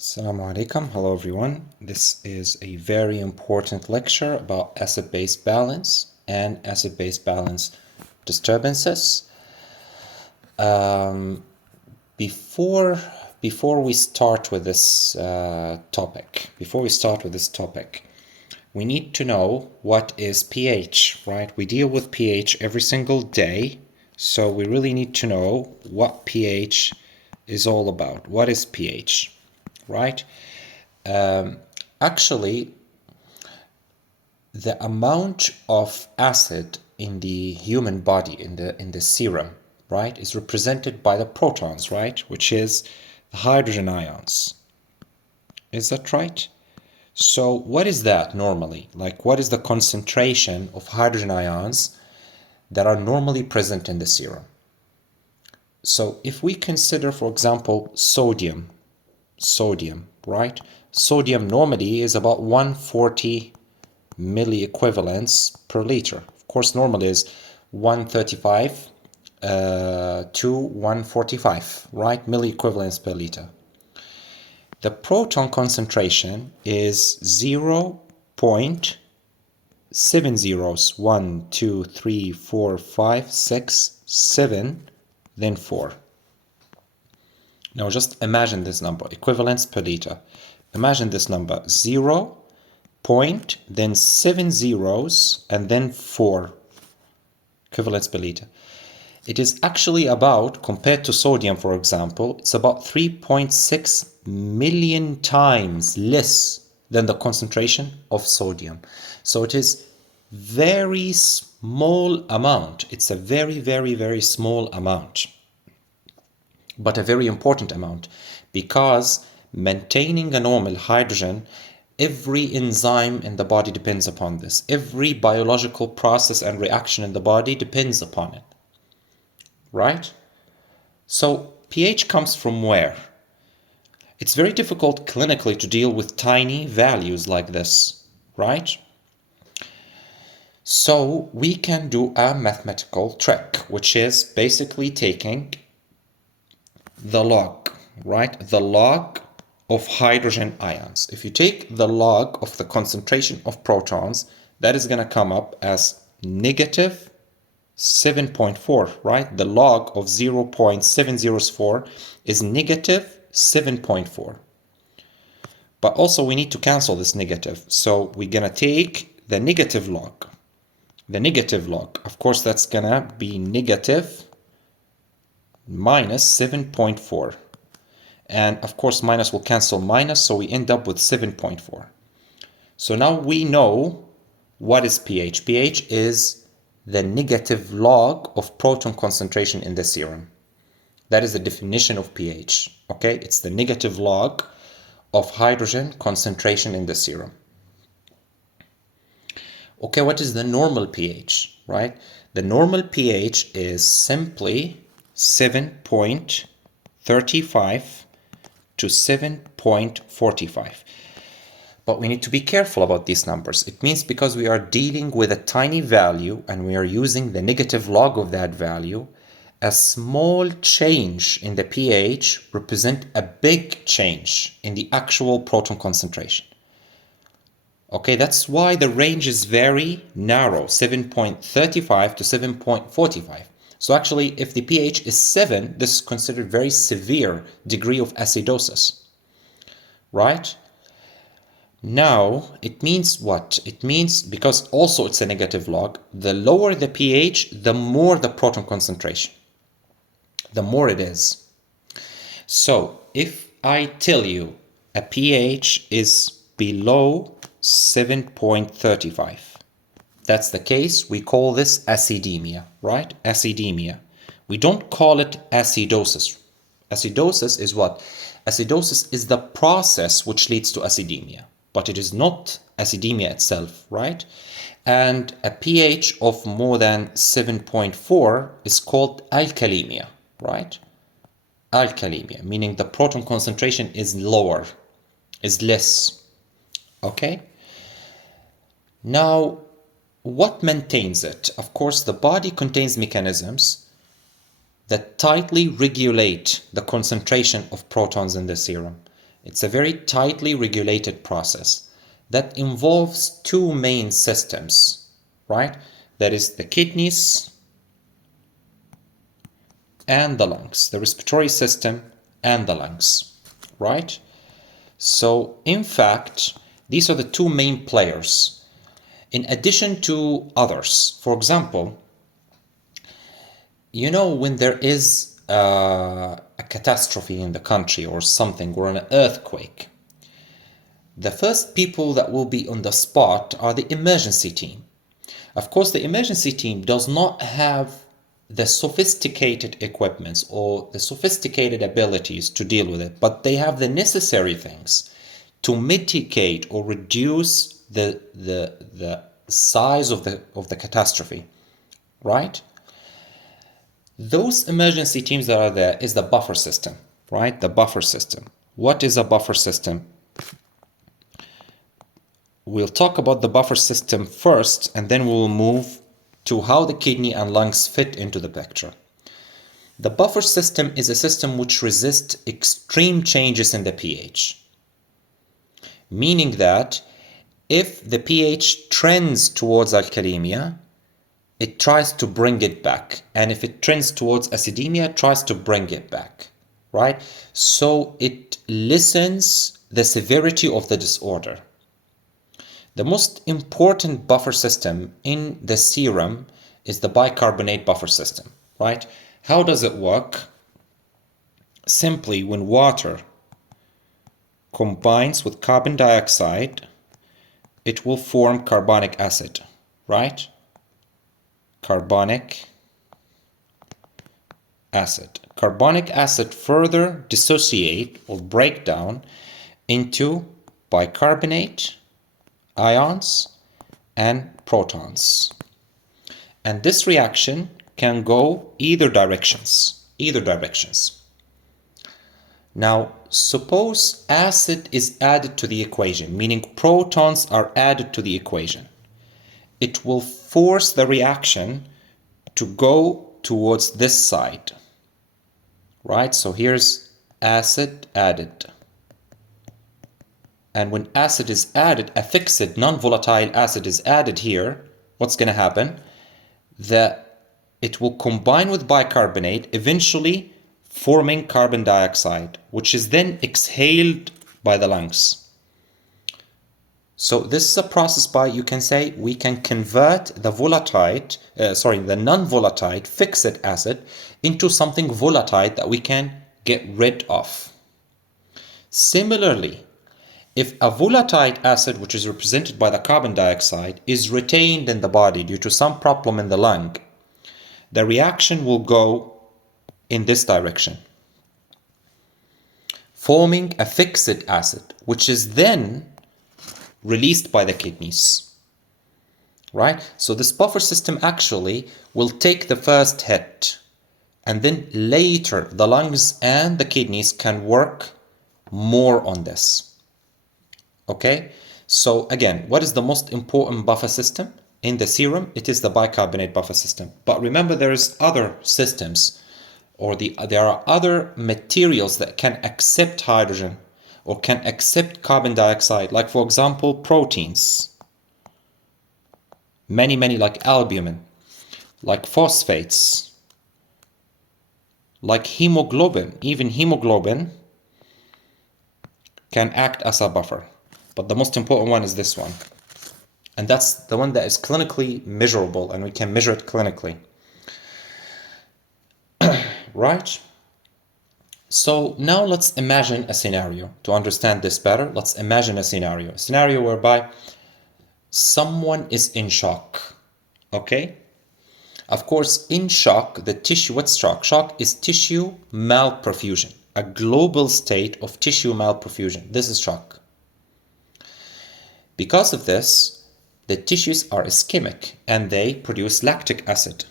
Assalamu alaikum. Hello everyone. This is a very important lecture about acid-base balance and acid-base balance disturbances. Before we start with this topic, we need to know what is pH, right? We deal with pH every single day, so we really need to know what pH is all about. What is pH? Right? Actually, the amount of acid in the human body, in the serum, right, is represented by the protons, right, which is the hydrogen ions. Is that right? So what is that normally? Like, what is the concentration of hydrogen ions that are normally present in the serum? So if we consider, for example, sodium, right? Sodium normally is about 140 milliequivalents per liter. Of course, normally is 135 to 145, right? Milliequivalents per liter. The proton concentration is 0.70, 1, 2, 3, 4, 5, 6, 7, then 4. Now just imagine this number, equivalents per liter. Imagine this number, 0, point, then 7 zeros, and then 4 equivalents per liter. It is actually about, compared to sodium, for example, it's about 3.6 million times less than the concentration of sodium. So it is very small amount. It's a very, very, very small amount, but a very important amount, because maintaining a normal hydrogen, every enzyme in the body depends upon this. Every biological process and reaction in the body depends upon it, right? So pH comes from where? It's very difficult clinically to deal with tiny values like this, right? So we can do a mathematical trick, which is basically taking the log, right? The log of hydrogen ions. If you take the log of the concentration of protons, that is going to come up as negative 7.4, right? The log of 0.704 is negative 7.4. But also we need to cancel this negative. So we're going to take the negative log. The negative log, of course, that's going to be negative minus 7.4. And of course, minus will cancel minus, so we end up with 7.4. So now we know what is pH. pH is the negative log of proton concentration in the serum. That is the definition of pH. Okay, it's the negative log of hydrogen concentration in the serum. Okay, what is the normal pH, right? The normal pH is simply 7.35 to 7.45. But we need to be careful about these numbers. It means because we are dealing with a tiny value and we are using the negative log of that value, a small change in the pH represents a big change in the actual proton concentration. Okay, that's why the range is very narrow, 7.35 to 7.45. So actually, if the pH is 7, this is considered very severe degree of acidosis, right? Now, it means what? It means, because also it's a negative log, the lower the pH, the more the proton concentration, the more it is. So if I tell you a pH is below 7.35, that's the case, we call this acidemia, right? Acidemia. We don't call it acidosis. Acidosis is what? Acidosis is the process which leads to acidemia, but it is not acidemia itself, right? And a pH of more than 7.4 is called alkalemia, right? Alkalemia, meaning the proton concentration is lower, is less, okay? Now, what maintains it? Of course, the body contains mechanisms that tightly regulate the concentration of protons in the serum. It's a very tightly regulated process that involves two main systems, right? That is the kidneys and the lungs, the respiratory system and the lungs, right? So in fact, these are the two main players, in addition to others. For example, you know, when there is a catastrophe in the country or something, or an earthquake, the first people that will be on the spot are the emergency team. Of course, the emergency team does not have the sophisticated equipments or the sophisticated abilities to deal with it, but they have the necessary things to mitigate or reduce the size of the catastrophe, right? Those emergency teams that are there is the buffer system, right? The buffer system. What is a buffer system? We'll talk about the buffer system first, and then we'll move to how the kidney and lungs fit into the picture. The buffer system is a system which resists extreme changes in the pH, meaning that if the pH trends towards alkalemia, it tries to bring it back. And if it trends towards acidemia, it tries to bring it back, right? So it lessens the severity of the disorder. The most important buffer system in the serum is the bicarbonate buffer system, right? How does it work? Simply, when water combines with carbon dioxide, it will form carbonic acid, right? Carbonic acid. Carbonic acid further dissociate or break down into bicarbonate, ions, and protons. And this reaction can go either directions. Now, suppose acid is added to the equation, meaning protons are added to the equation. It will force the reaction to go towards this side, right? So here's acid added. And when acid is added, a fixed non-volatile acid is added here, what's going to happen? It will combine with bicarbonate, eventually forming carbon dioxide, which is then exhaled by the lungs. So this is a process by, you can say, we can convert the non-volatile fixed acid into something volatile that we can get rid of. Similarly, if a volatile acid, which is represented by the carbon dioxide, is retained in the body due to some problem in the lung, the reaction will go in this direction, forming a fixed acid, which is then released by the kidneys, right? So this buffer system actually will take the first hit, and then later the lungs and the kidneys can work more on this. Okay, so again, what is the most important buffer system in the serum? It is the bicarbonate buffer system. But remember, there's other systems, or there are other materials that can accept hydrogen or can accept carbon dioxide, like for example proteins, many like albumin, like phosphates, like hemoglobin. Even hemoglobin can act as a buffer, but the most important one is this one, and that's the one that is clinically measurable, and we can measure it clinically. Right? So now let's imagine a scenario. To understand this better, let's imagine a scenario whereby someone is in shock. Okay? Of course, in shock, the tissue, what's shock? Shock is tissue malperfusion, a global state of tissue malperfusion. This is shock. Because of this, the tissues are ischemic and they produce lactic acid.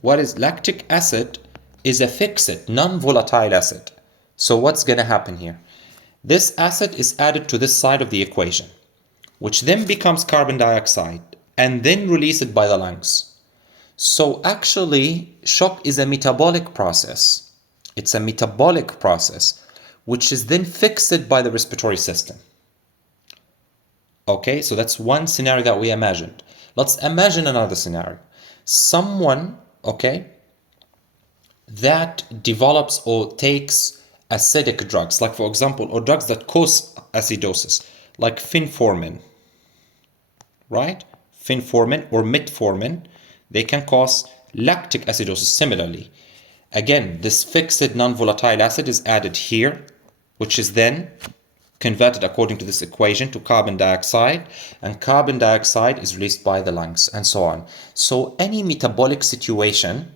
What is lactic acid? Is a fixed, non-volatile acid. So what's going to happen here? This acid is added to this side of the equation, which then becomes carbon dioxide and then released by the lungs. So actually, shock is a metabolic process. It's a metabolic process which is then fixed by the respiratory system. Okay, so that's one scenario that we imagined. Let's imagine another scenario. Someone, okay, that develops or takes acidic drugs, like for example, or drugs that cause acidosis, like fenformin, right? Fenformin or metformin, they can cause lactic acidosis similarly. Again, this fixed non-volatile acid is added here, which is then converted according to this equation to carbon dioxide, and carbon dioxide is released by the lungs, and so on. So any metabolic situation,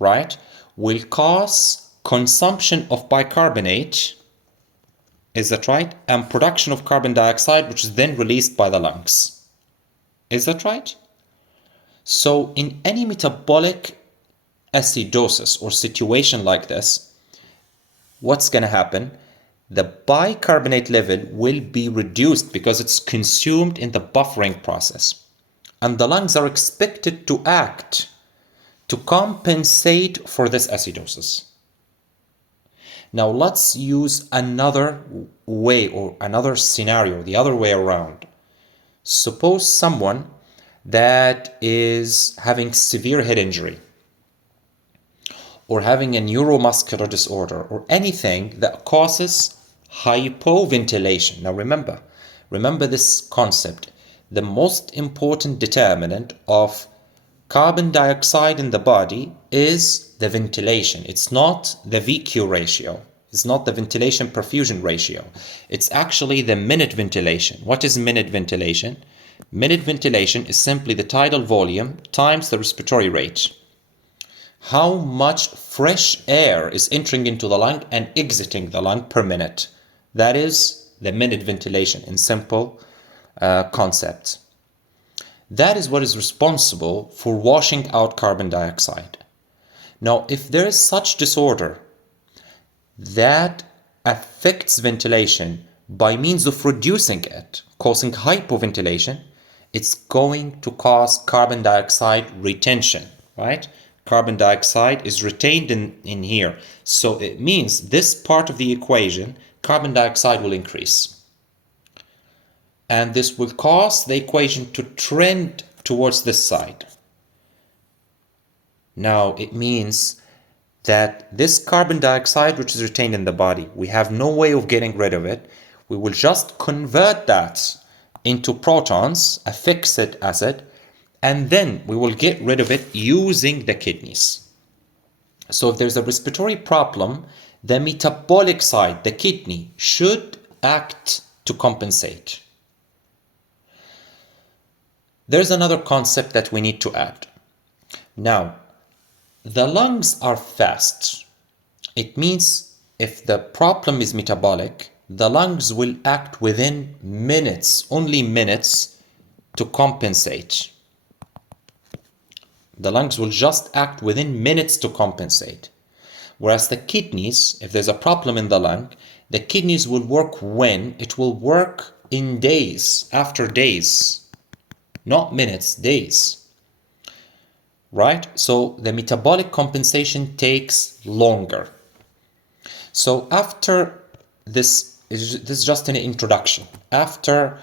right, will cause consumption of bicarbonate, is that right? And production of carbon dioxide, which is then released by the lungs. Is that right? So in any metabolic acidosis or situation like this, what's going to happen? The bicarbonate level will be reduced because it's consumed in the buffering process. And the lungs are expected to act to compensate for this acidosis. Now let's use another way or another scenario, the other way around. Suppose someone that is having severe head injury or having a neuromuscular disorder or anything that causes hypoventilation. Now remember this concept. The most important determinant of carbon dioxide in the body is the ventilation. It's not the VQ ratio. It's not the ventilation perfusion ratio. It's actually the minute ventilation. What is minute ventilation? Minute ventilation is simply the tidal volume times the respiratory rate. How much fresh air is entering into the lung and exiting the lung per minute. That is the minute ventilation in simple concepts. That is what is responsible for washing out carbon dioxide. Now, if there is such disorder that affects ventilation by means of reducing it, causing hypoventilation, it's going to cause carbon dioxide retention, right? Carbon dioxide is retained in here. So it means this part of the equation, carbon dioxide will increase. And this will cause the equation to trend towards this side. Now it means that this carbon dioxide, which is retained in the body, we have no way of getting rid of it. We will just convert that into protons, a fixed acid, and then we will get rid of it using the kidneys. So if there's a respiratory problem, the metabolic side, the kidney, should act to compensate. There's another concept that we need to add. Now, the lungs are fast. It means if the problem is metabolic, the lungs will act within minutes, only minutes, to compensate. The lungs will just act within minutes to compensate. Whereas the kidneys, if there's a problem in the lung, the kidneys will work when? It will work in days, after days. Not minutes, days. Right? So the metabolic compensation takes longer. So after this is just an introduction. After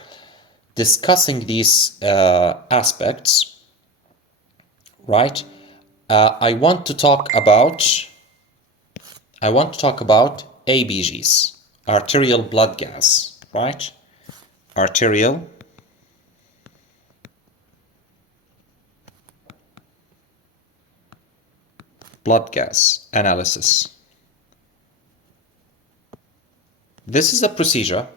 discussing these aspects, right? I want to talk about ABGs, arterial blood gas, right? Arterial blood gas analysis. This is a procedure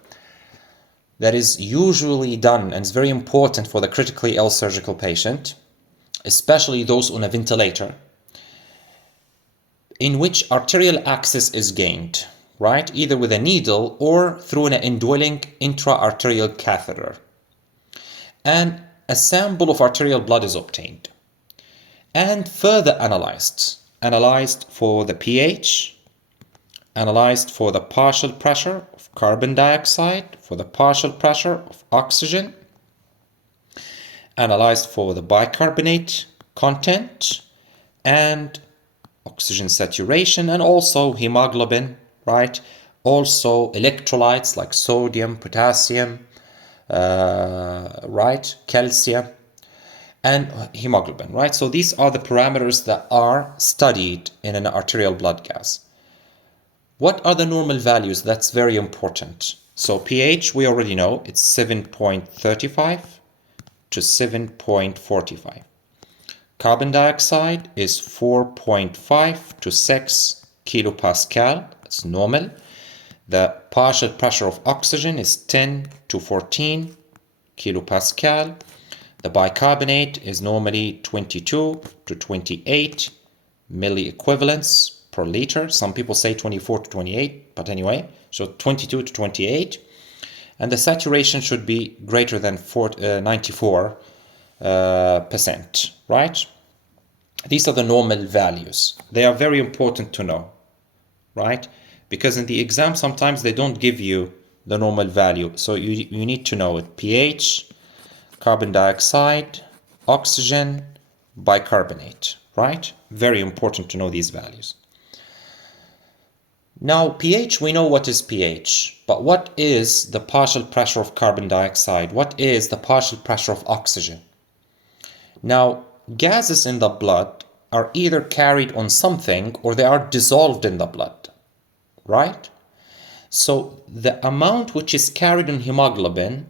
that is usually done and is very important for the critically ill surgical patient, especially those on a ventilator, in which arterial access is gained, right? Either with a needle or through an indwelling intra-arterial catheter. And a sample of arterial blood is obtained and further analyzed for the pH, analyzed for the partial pressure of carbon dioxide, for the partial pressure of oxygen, analyzed for the bicarbonate content and oxygen saturation, and also hemoglobin, right? Also electrolytes like sodium, potassium, right, calcium, and hemoglobin, right? So these are the parameters that are studied in an arterial blood gas. What are the normal values? That's very important. So pH, we already know, it's 7.35 to 7.45. Carbon dioxide is 4.5 to 6 kilopascal. That's normal. The partial pressure of oxygen is 10 to 14 kilopascal. The bicarbonate is normally 22 to 28 milliequivalents per liter. Some people say 24 to 28, but anyway, so 22 to 28. And the saturation should be greater than 94%, right? These are the normal values. They are very important to know, right? Because in the exam, sometimes they don't give you the normal value. So you need to know it. pH, carbon dioxide, oxygen, bicarbonate, right? Very important to know these values. Now, pH, we know what is pH, but what is the partial pressure of carbon dioxide? What is the partial pressure of oxygen? Now, gases in the blood are either carried on something or they are dissolved in the blood, right? So the amount which is carried in hemoglobin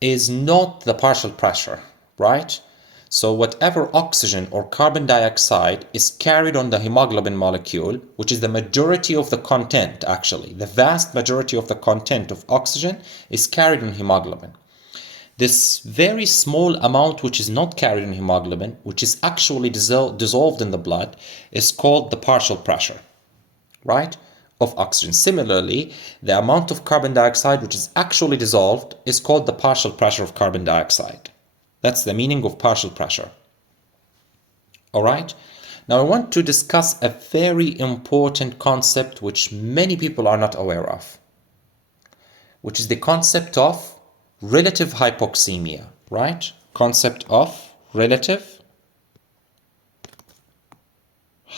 is not the partial pressure, right? So whatever oxygen or carbon dioxide is carried on the hemoglobin molecule, which is the majority of the content actually, the vast majority of the content of oxygen is carried in hemoglobin. This very small amount which is not carried in hemoglobin, which is actually dissolved in the blood, is called the partial pressure, right, of oxygen. Similarly, the amount of carbon dioxide which is actually dissolved is called the partial pressure of carbon dioxide. That's the meaning of partial pressure. All right. Now I want to discuss a very important concept which many people are not aware of, which is the concept of relative hypoxemia, right? Concept of relative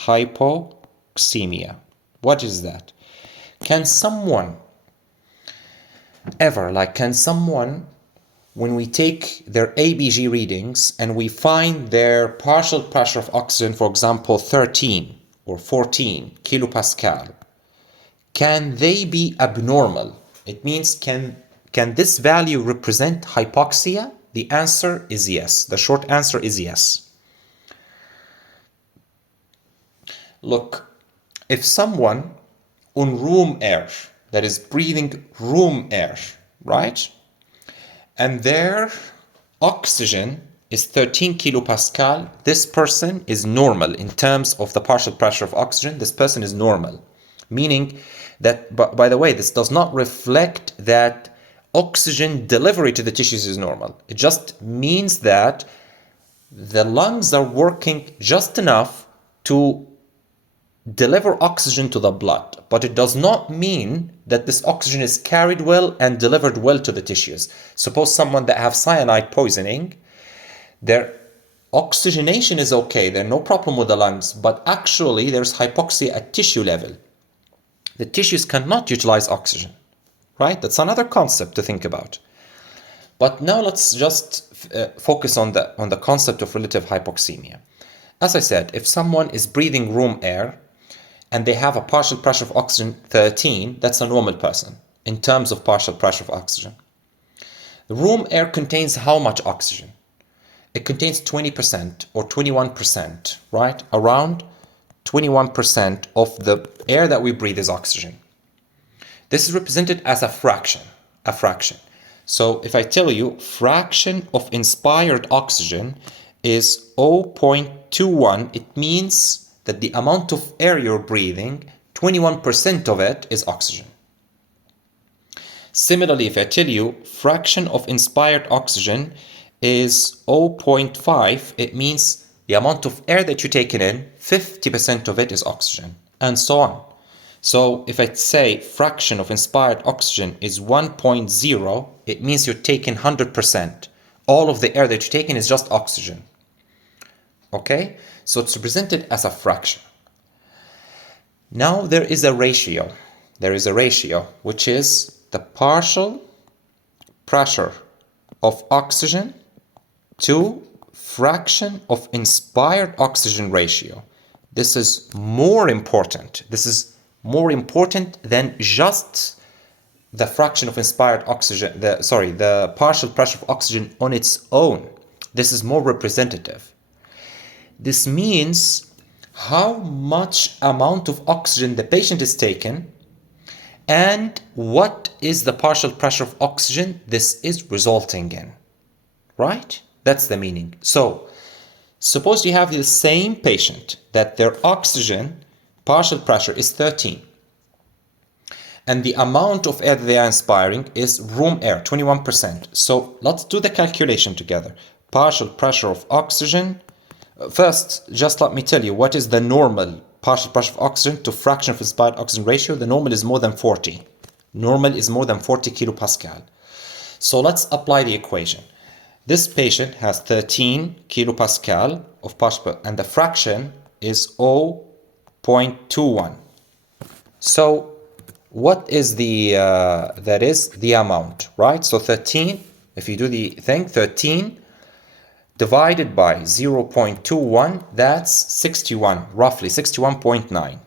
hypoxemia. What is that? Can someone, when we take their ABG readings and we find their partial pressure of oxygen, for example, 13 or 14 kilopascal, can they be abnormal? It means can this value represent hypoxia? The answer is yes. The short answer is yes. Look, if someone on room air, that is breathing room air, right? And their oxygen is 13 kilopascal, this person is normal in terms of the partial pressure of oxygen. This person is normal, meaning that, by the way, this does not reflect that oxygen delivery to the tissues is normal. It just means that the lungs are working just enough to deliver oxygen to the blood, but it does not mean that this oxygen is carried well and delivered well to the tissues. Suppose someone that have cyanide poisoning, their oxygenation is okay, there's no problem with the lungs, but actually there's hypoxia at tissue level. The tissues cannot utilize oxygen, right? That's another concept to think about. But now let's just focus on the concept of relative hypoxemia. As I said, if someone is breathing room air and they have a partial pressure of oxygen 13, that's a normal person in terms of partial pressure of oxygen. The room air contains how much oxygen? It contains 20% or 21%, right? Around 21% of the air that we breathe is oxygen. This is represented as a fraction. So if I tell you fraction of inspired oxygen is 0.21, it means that the amount of air you're breathing, 21% of it is oxygen. Similarly, if I tell you fraction of inspired oxygen is 0.5, it means the amount of air that you're taking in, 50% of it is oxygen, and so on. So if I say fraction of inspired oxygen is 1.0, it means you're taking 100%. All of the air that you're taking is just oxygen. Okay? So it's represented as a fraction. Now there is a ratio. there is a ratio, which is the partial pressure of oxygen to fraction of inspired oxygen ratio. This is more important. This is more important than just the fraction of inspired oxygen, the partial pressure of oxygen on its own. This is more representative. This means how much amount of oxygen the patient is taking and what is the partial pressure of oxygen this is resulting in, right? That's the meaning. So, suppose you have the same patient that their oxygen partial pressure is 13 and the amount of air that they are inspiring is room air, 21%. So, let's do the calculation together. Partial pressure of oxygen. First, just let me tell you, what is the normal partial pressure of oxygen to fraction of inspired oxygen ratio? The normal is more than 40. Normal is more than 40 kilopascal. So let's apply the equation. This patient has 13 kilopascal of partial, and the fraction is 0.21. So what is that is the amount, right? So 13, if you do the thing, 13 divided by 0.21, that's 61, roughly 61.9.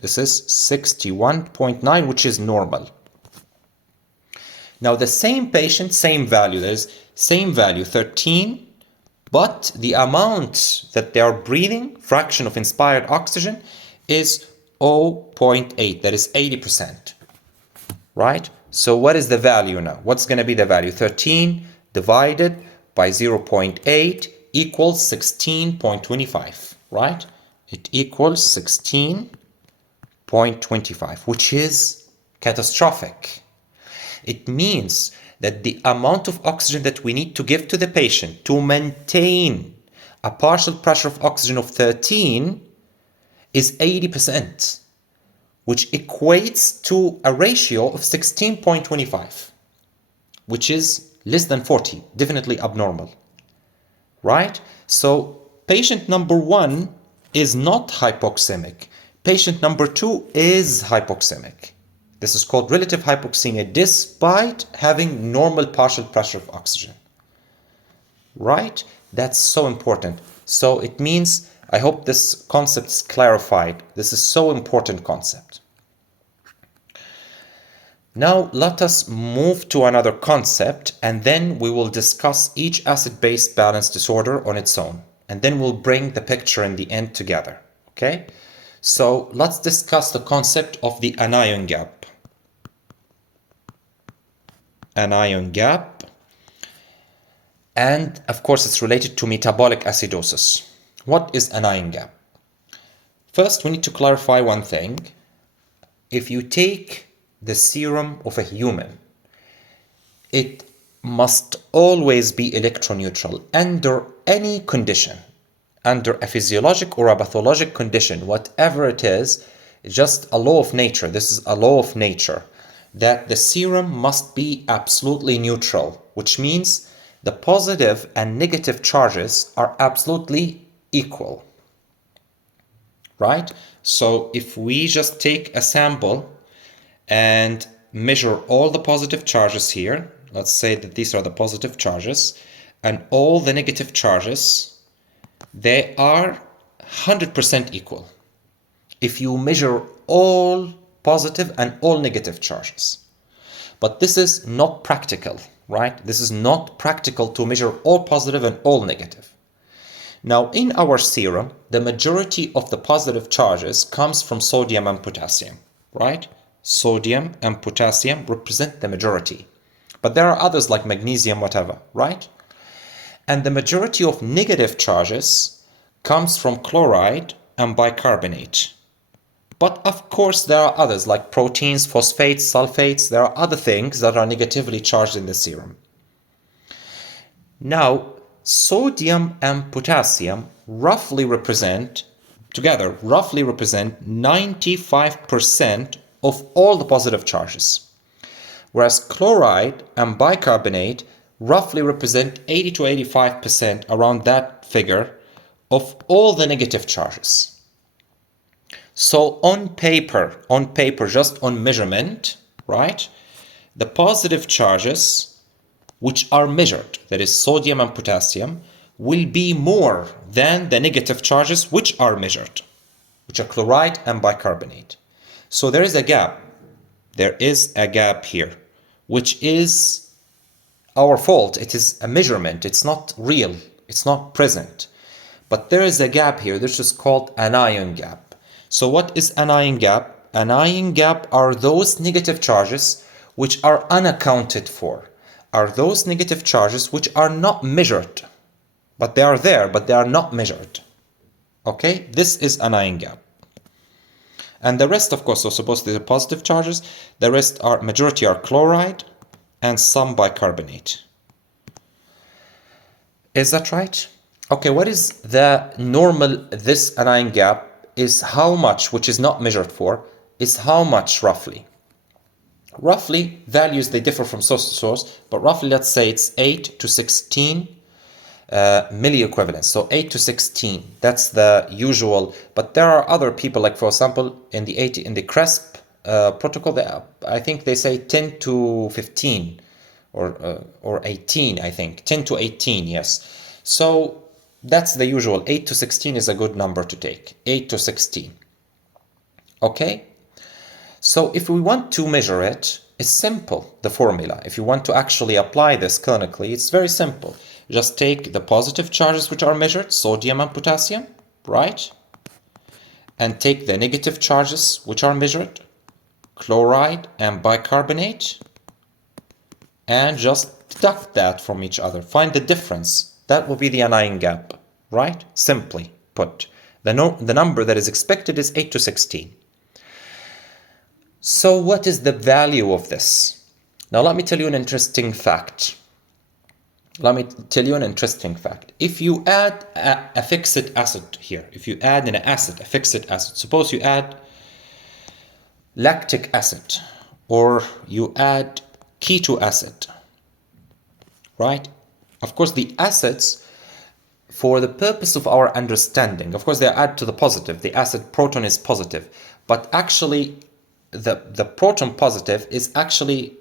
This is 61.9, which is normal. Now the same patient, same value, there's same value, 13, but the amount that they are breathing, fraction of inspired oxygen, is 0.8, that is 80%, right? So what is the value now? What's going to be the value? 13 divided by 0.8 equals 16.25, right? It equals 16.25, which is catastrophic. It means that the amount of oxygen that we need to give to the patient to maintain a partial pressure of oxygen of 13 is 80%, which equates to a ratio of 16.25, which is less than 40, definitely abnormal, right? So patient number 1 is not hypoxemic. Patient number 2 is hypoxemic. This is called relative hypoxemia despite having normal partial pressure of oxygen, right? That's so important. So it means, I hope this concept is clarified. This is so important concept. Now let us move to another concept and then we will discuss each acid-base balance disorder on its own. And then we'll bring the picture in the end together, okay? So let's discuss the concept of the anion gap. Anion gap. And of course it's related to metabolic acidosis. What is anion gap? First, we need to clarify one thing. If you take the serum of a human, it must always be electroneutral under any condition, under a physiologic or a pathologic condition, whatever it is, just a law of nature. This is a law of nature, that the serum must be absolutely neutral, which means the positive and negative charges are absolutely equal, right? So if we just take a sample and measure all the positive charges here, let's say that these are the positive charges, and all the negative charges, they are 100% equal if you measure all positive and all negative charges. But this is not practical, right? This is not practical to measure all positive and all negative. Now, in our serum, the majority of the positive charges comes from sodium and potassium, right? Sodium and potassium represent the majority. But there are others like magnesium, whatever, right? And the majority of negative charges comes from chloride and bicarbonate. But of course, there are others like proteins, phosphates, sulfates. There are other things that are negatively charged in the serum. Now, sodium and potassium roughly represent 95% of all the positive charges, whereas chloride and bicarbonate roughly represent 80 to 85%, around that figure, of all the negative charges. So on paper, just on measurement, right? The positive charges which are measured, that is sodium and potassium, will be more than the negative charges which are measured, which are chloride and bicarbonate. So there is a gap. There is a gap here, which is our fault. It is a measurement. It's not real. It's not present. But there is a gap here. This is called anion gap. So what is anion gap? Anion gap are those negative charges which are unaccounted for. Are those negative charges which are not measured. But they are there, but they are not measured. Okay? This is anion gap. And the rest, of course, are supposed to be the positive charges. The rest are, majority are chloride and some bicarbonate. Is that right? Okay, what is the normal, this anion gap is how much, which is not measured for, is how much roughly? Roughly, values, they differ from source to source, but roughly, let's say it's 8 to 16 milliequivalents. So 8 to 16, that's the usual. But there are other people, like for example, in the CRESP protocol, I think they say 10 to 15 or 18, I think. 10 to 18, yes. So that's the usual. 8 to 16 is a good number to take. 8 to 16. Okay? So if we want to measure it, it's simple, the formula. If you want to actually apply this clinically, it's very simple. Just take the positive charges which are measured, sodium and potassium, right? And take the negative charges which are measured, chloride and bicarbonate, and just deduct that from each other. Find the difference. That will be the anion gap, right? Simply put. The number that is expected is 8 to 16. So what is the value of this? Now let me tell you an interesting fact. If you add a fixed acid here, if you add a fixed acid, suppose you add lactic acid or you add keto acid, right? Of course, the acids, for the purpose of our understanding, of course, they add to the positive. The acid proton is positive, but actually the proton positive is actually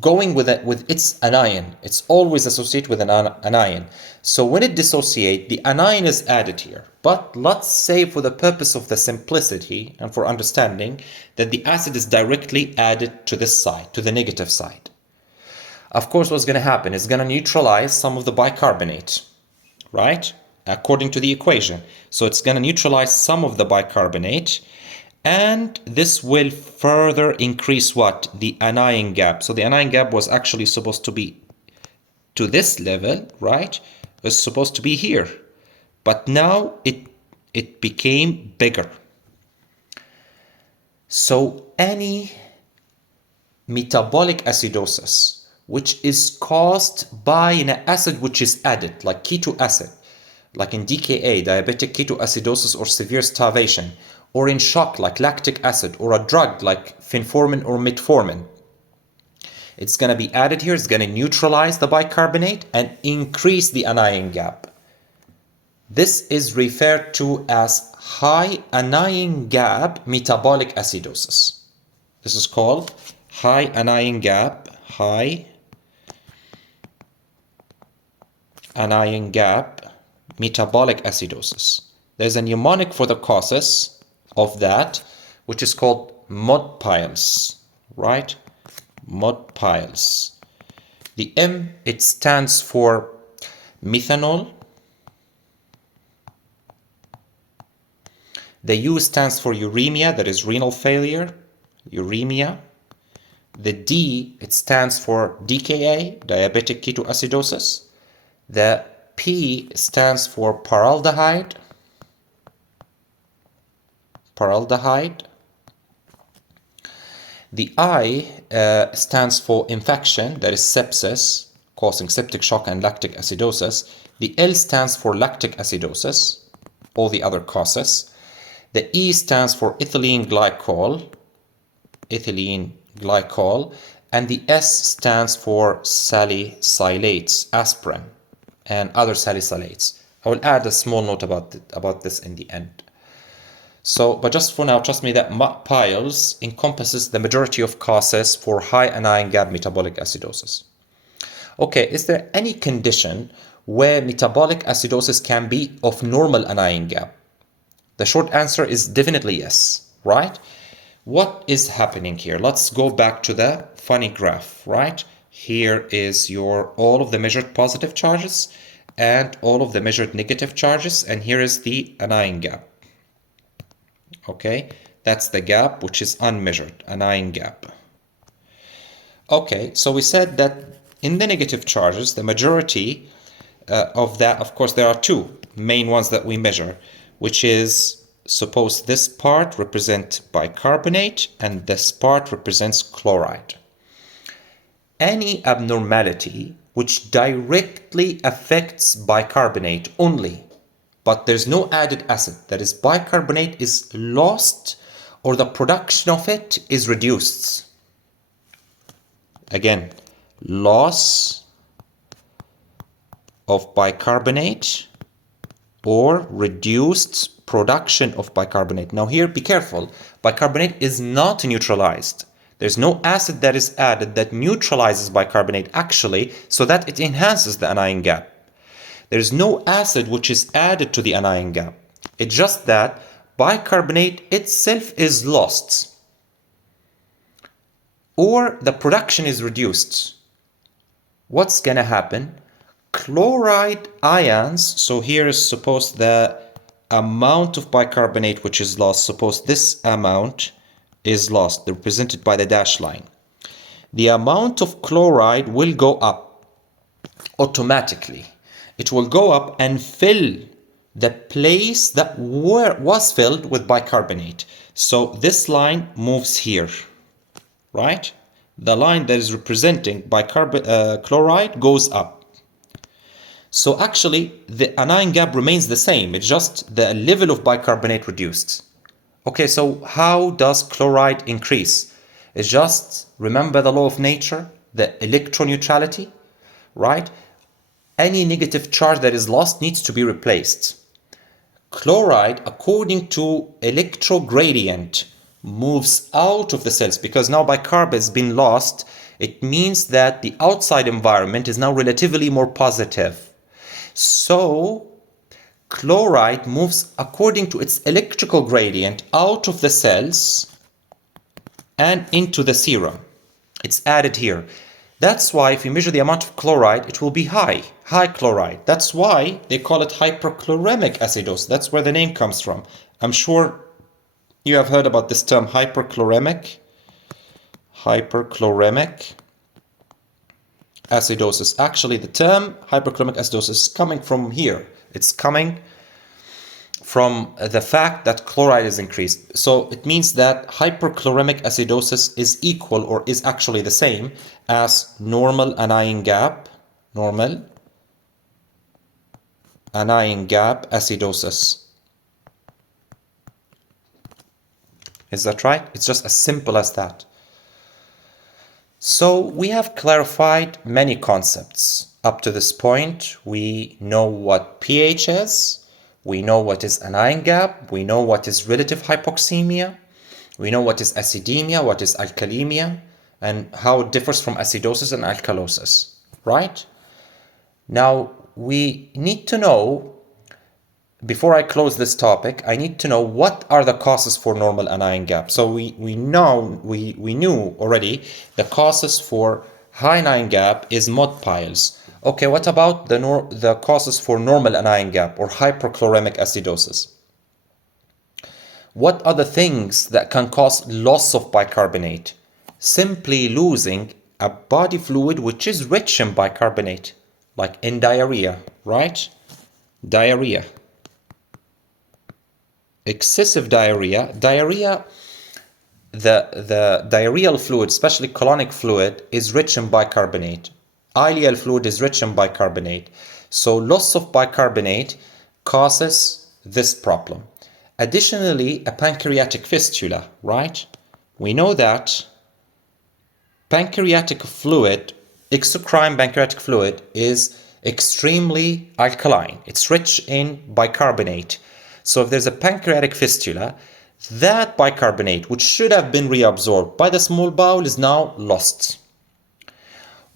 going with its anion. It's always associated with an anion. So when it dissociates, the anion is added here. But let's say for the purpose of the simplicity and for understanding that the acid is directly added to this side, to the negative side. Of course, what's going to happen is going to neutralize some of the bicarbonate, right? According to the equation. So it's going to neutralize some of the bicarbonate. And this will further increase what? The anion gap. So the anion gap was actually supposed to be to this level, right? It's supposed to be here. But now it became bigger. So any metabolic acidosis, which is caused by an acid which is added, like keto acid, like in DKA, diabetic ketoacidosis or severe starvation, or in shock like lactic acid, or a drug like fenformin or metformin. It's going to be added here. It's going to neutralize the bicarbonate and increase the anion gap. This is referred to as high anion gap metabolic acidosis. This is called high anion gap metabolic acidosis. There's a mnemonic for the causes of that, which is called MOD piles, right? MOD piles. The M, it stands for methanol. The U stands for uremia, that is renal failure, uremia. The D, it stands for DKA, diabetic ketoacidosis. The P stands for paraldehyde. The I stands for infection, that is sepsis, causing septic shock and lactic acidosis. The L stands for lactic acidosis, all the other causes. The E stands for ethylene glycol, and the S stands for salicylates, aspirin, and other salicylates. I will add a small note about this in the end. So, but just for now, trust me that piles encompasses the majority of causes for high anion gap metabolic acidosis. Okay, is there any condition where metabolic acidosis can be of normal anion gap? The short answer is definitely yes, right? What is happening here? Let's go back to the funny graph, right? Here is all of the measured positive charges and all of the measured negative charges, and here is the anion gap. Okay, that's the gap which is unmeasured, anion gap. Okay, so we said that in the negative charges, the majority of that, of course, there are two main ones that we measure, which is, suppose this part represents bicarbonate and this part represents chloride. Any abnormality which directly affects bicarbonate only, but there's no added acid, that is, bicarbonate is lost or the production of it is reduced. Again, loss of bicarbonate or reduced production of bicarbonate. Now here, be careful. Bicarbonate is not neutralized. There's no acid that is added that neutralizes bicarbonate actually, so that it enhances the anion gap. There's no acid which is added to the anion gap. It's just that bicarbonate itself is lost or the production is reduced. What's gonna happen? Chloride ions, so here is suppose the amount of bicarbonate which is lost, suppose this amount is lost, represented by the dashed line. The amount of chloride will go up automatically. It will go up and fill the place that was filled with bicarbonate. So this line moves here, right? The line that is representing chloride goes up. So actually, the anion gap remains the same. It's just the level of bicarbonate reduced. Okay, so how does chloride increase? It's just, remember the law of nature, the electroneutrality, right? Any negative charge that is lost needs to be replaced. Chloride, according to electrogradient, moves out of the cells because now bicarb has been lost. It means that the outside environment is now relatively more positive. So chloride moves according to its electrical gradient out of the cells and into the serum. It's added here. That's why if you measure the amount of chloride, it will be high chloride. That's why they call it hyperchloremic acidosis. That's where the name comes from. I'm sure you have heard about this term, hyperchloremic acidosis. Actually, the term hyperchloremic acidosis is coming from here. It's coming from the fact that chloride is increased. So it means that hyperchloremic acidosis is equal or is actually the same as normal anion gap acidosis. Is that right? It's just as simple as that. So we have clarified many concepts. Up to this point, we know what pH is, we know what is anion gap, we know what is relative hypoxemia, we know what is acidemia, what is alkalemia, and how it differs from acidosis and alkalosis, right? Now, we need to know, before I close this topic, I need to know what are the causes for normal anion gap. So we knew already the causes for high anion gap is mod piles. Okay, what about the causes for normal anion gap or hyperchloremic acidosis? What are the things that can cause loss of bicarbonate? Simply losing a body fluid which is rich in bicarbonate, like in diarrhea, right? Diarrhea. Excessive diarrhea, the diarrheal fluid, especially colonic fluid, is rich in bicarbonate. Ileal fluid is rich in bicarbonate. So loss of bicarbonate causes this problem. Additionally, a pancreatic fistula, right? We know that pancreatic fluid, exocrine pancreatic fluid, is extremely alkaline. It's rich in bicarbonate. So if there's a pancreatic fistula, that bicarbonate, which should have been reabsorbed by the small bowel, is now lost.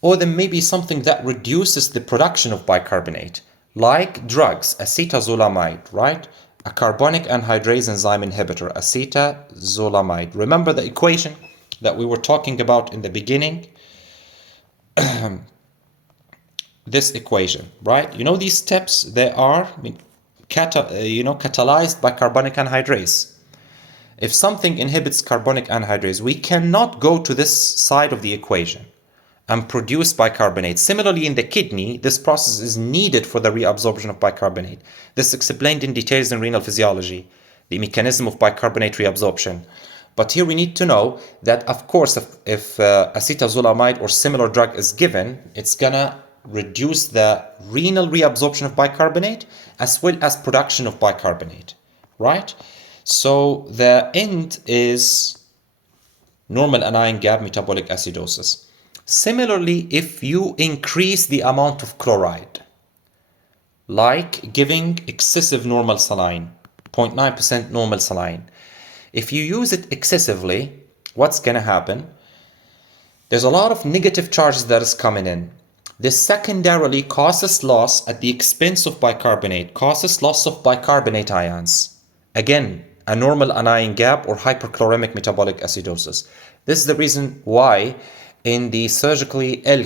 Or there may be something that reduces the production of bicarbonate, like drugs, acetazolamide, right? A carbonic anhydrase enzyme inhibitor, acetazolamide. Remember the equation that we were talking about in the beginning? This equation, right? You know these steps, they are catalyzed by carbonic anhydrase. If something inhibits carbonic anhydrase, we cannot go to this side of the equation and produce bicarbonate. Similarly, in the kidney, this process is needed for the reabsorption of bicarbonate. This is explained in details in renal physiology, the mechanism of bicarbonate reabsorption. But here we need to know that, of course, if acetazolamide or similar drug is given, it's gonna reduce the renal reabsorption of bicarbonate as well as production of bicarbonate, right? So the end is normal anion gap metabolic acidosis. Similarly, if you increase the amount of chloride, like giving excessive normal saline, 0.9% normal saline, if you use it excessively, what's going to happen? There's a lot of negative charges that is coming in. This secondarily causes loss at the expense of bicarbonate, causes loss of bicarbonate ions. Again, a normal anion gap or hyperchloremic metabolic acidosis. This is the reason why in the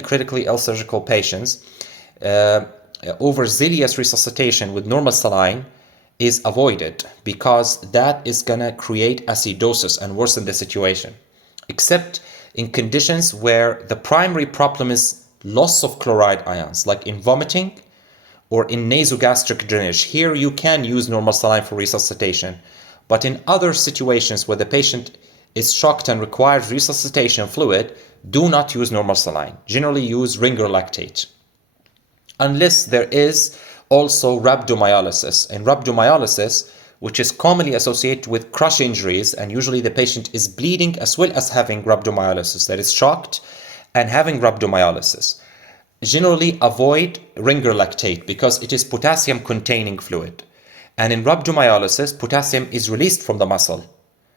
critically ill surgical patients, overzealous resuscitation with normal saline is avoided, because that is going to create acidosis and worsen the situation. Except in conditions where the primary problem is loss of chloride ions, like in vomiting or in nasogastric drainage. Here you can use normal saline for resuscitation. But in other situations where the patient is shocked and requires resuscitation fluid, do not use normal saline. Generally use ringer lactate. Unless there is also rhabdomyolysis. And rhabdomyolysis, which is commonly associated with crush injuries, and usually the patient is bleeding as well as having rhabdomyolysis, that is shocked and having rhabdomyolysis. Generally avoid ringer lactate because it is potassium containing fluid. And in rhabdomyolysis, potassium is released from the muscle.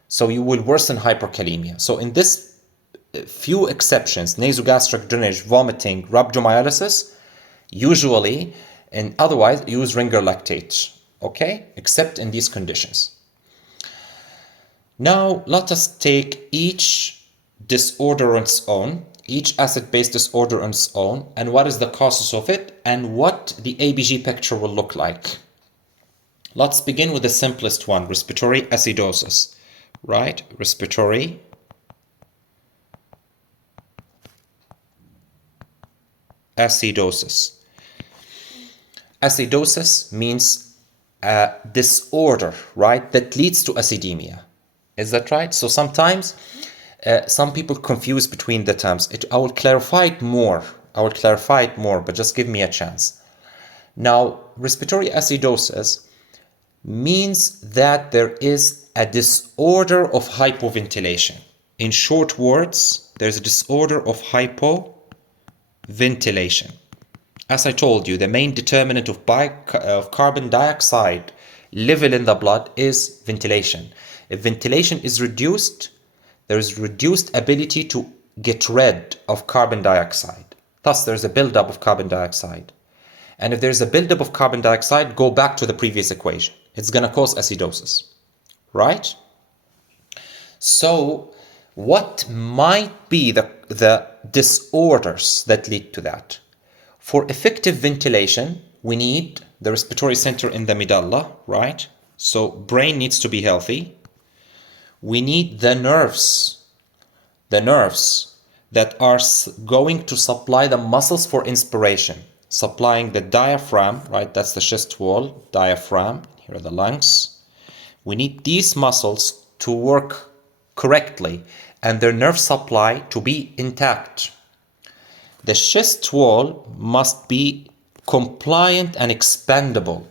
So you will worsen hyperkalemia. So in this few exceptions, nasogastric drainage, vomiting, rhabdomyolysis, usually and otherwise use ringer lactate, okay? Except in these conditions. Now let us take each disorder on its own, each acid-base disorder on its own, and what is the causes of it, and what the ABG picture will look like. Let's begin with the simplest one, respiratory acidosis, right? Respiratory acidosis. Acidosis means a disorder, right, that leads to acidemia. Is that right? So sometimes some people confuse between the terms. I will clarify it more. But just give me a chance. Now, respiratory acidosis means that there is a disorder of hypoventilation. In short words, there's a disorder of hypoventilation. As I told you, the main determinant of carbon dioxide level in the blood is ventilation. If ventilation is reduced, there is reduced ability to get rid of carbon dioxide. Thus, there's a buildup of carbon dioxide. And if there's a buildup of carbon dioxide, go back to the previous equation. It's going to cause acidosis, right? So, what might be the disorders that lead to that? For effective ventilation, we need the respiratory center in the medulla, right? So brain needs to be healthy. We need the nerves that are going to supply the muscles for inspiration, supplying the diaphragm, right? That's the chest wall, diaphragm. Here are the lungs. We need these muscles to work correctly and their nerve supply to be intact. The chest wall must be compliant and expandable.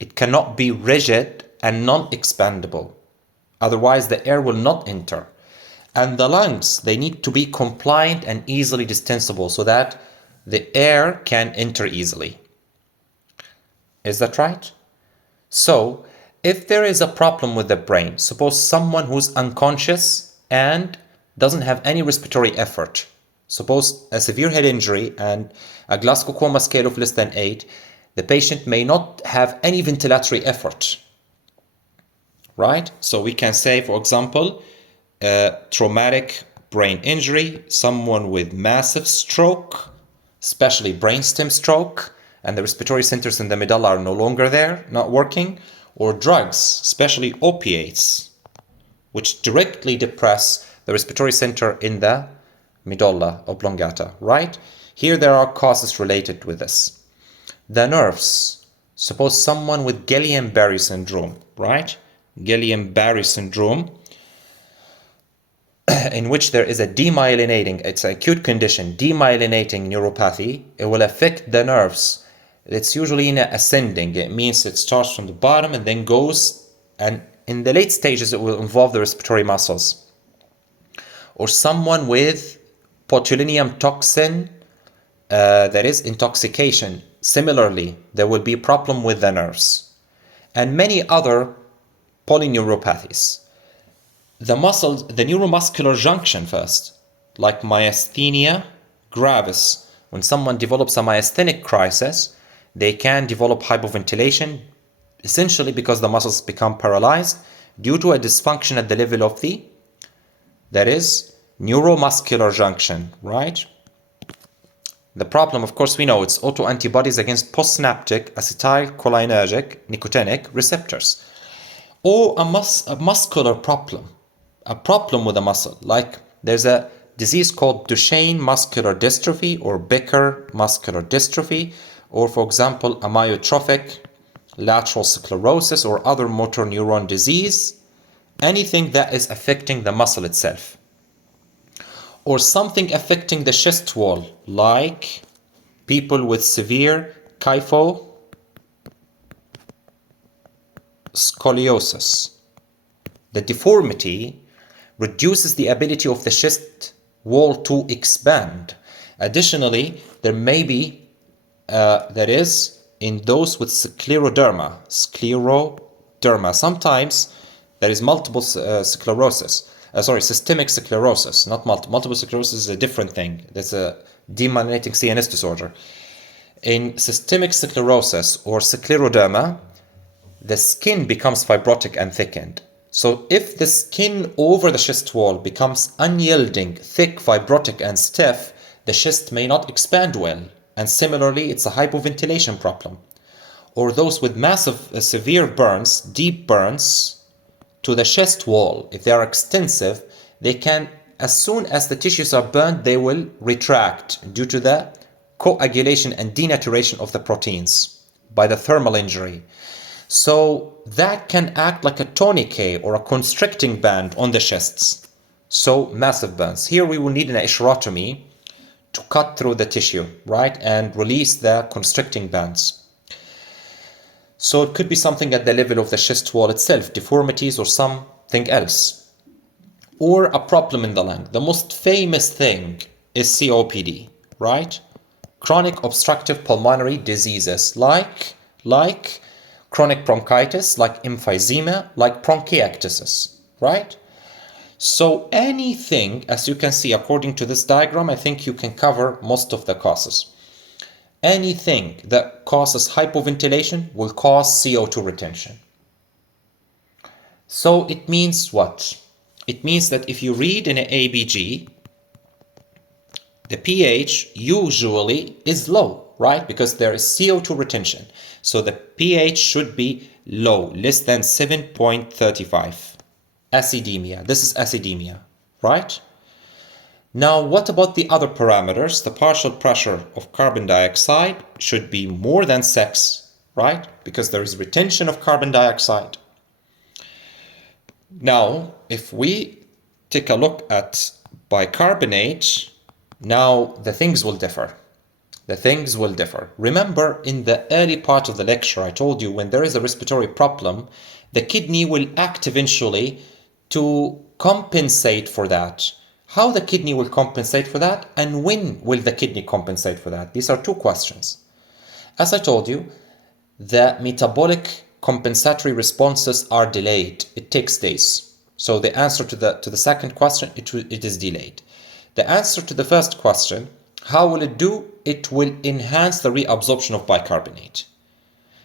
It cannot be rigid and non-expandable. Otherwise, the air will not enter. And the lungs, they need to be compliant and easily distensible so that the air can enter easily. Is that right? So, if there is a problem with the brain, suppose someone who's unconscious and doesn't have any respiratory effort, suppose a severe head injury and a Glasgow Coma scale of less than 8, the patient may not have any ventilatory effort, right? So we can say, for example, traumatic brain injury, someone with massive stroke, especially brainstem stroke, and the respiratory centers in the medulla are no longer there, not working, or drugs, especially opiates, which directly depress the respiratory center in the medulla oblongata, right? Here there are causes related with this. The nerves, suppose someone with Guillain-Barré syndrome, right? Guillain-Barré syndrome, in which there is a demyelinating, it's an acute condition, demyelinating neuropathy. It will affect the nerves. It's usually in ascending. It means it starts from the bottom and then goes, and in the late stages it will involve the respiratory muscles. Or someone with botulinum toxin, that is intoxication. Similarly, there will be a problem with the nerves. And many other polyneuropathies. The muscles, the neuromuscular junction first, like myasthenia gravis. When someone develops a myasthenic crisis, they can develop hypoventilation, essentially because the muscles become paralyzed due to a dysfunction at the level of the, that is, neuromuscular junction, right? The problem, of course, we know it's autoantibodies against postsynaptic acetylcholinergic nicotinic receptors. Or a muscular problem, a problem with a muscle, like there's a disease called Duchenne muscular dystrophy or Becker muscular dystrophy, or for example, amyotrophic lateral sclerosis or other motor neuron disease, anything that is affecting the muscle itself. Or something affecting the chest wall, like people with severe kyphoscoliosis. The deformity reduces the ability of the chest wall to expand. Additionally, there may be that is in those with scleroderma. Sometimes there is multiple sclerosis. Systemic sclerosis, not multiple sclerosis is a different thing. That's a demyelinating CNS disorder. In systemic sclerosis or scleroderma, the skin becomes fibrotic and thickened. So if the skin over the chest wall becomes unyielding, thick, fibrotic, and stiff, the chest may not expand well. And similarly, it's a hypoventilation problem. Or those with massive, severe burns, deep burns to the chest wall, if they are extensive, they can, as soon as the tissues are burned, they will retract due to the coagulation and denaturation of the proteins by the thermal injury. So that can act like a tourniquet or a constricting band on the chests. So massive burns. Here we will need an eschorotomy to cut through the tissue, right, and release the constricting bands. So it could be something at the level of the chest wall itself, deformities or something else. Or a problem in the lung. The most famous thing is COPD, right? Chronic obstructive pulmonary diseases like chronic bronchitis, like emphysema, like bronchiectasis, right? So anything, as you can see according to this diagram, I think you can cover most of the causes. Anything that causes hypoventilation will cause CO2 retention. So it means what? It means that if you read in an ABG, the pH usually is low, right? Because there is CO2 retention. So the pH should be low, less than 7.35. Acidemia. This is acidemia, right? Now, what about the other parameters? The partial pressure of carbon dioxide should be more than 6, right? Because there is retention of carbon dioxide. Now, if we take a look at bicarbonate, now the things will differ. Remember, in the early part of the lecture, I told you when there is a respiratory problem, the kidney will act eventually to compensate for that. How the kidney will compensate for that, and when will the kidney compensate for that? These are two questions. As I told you, the metabolic compensatory responses are delayed. It takes days. So the answer to the second question, it is delayed. The answer to the first question, how will it do? It will enhance the reabsorption of bicarbonate.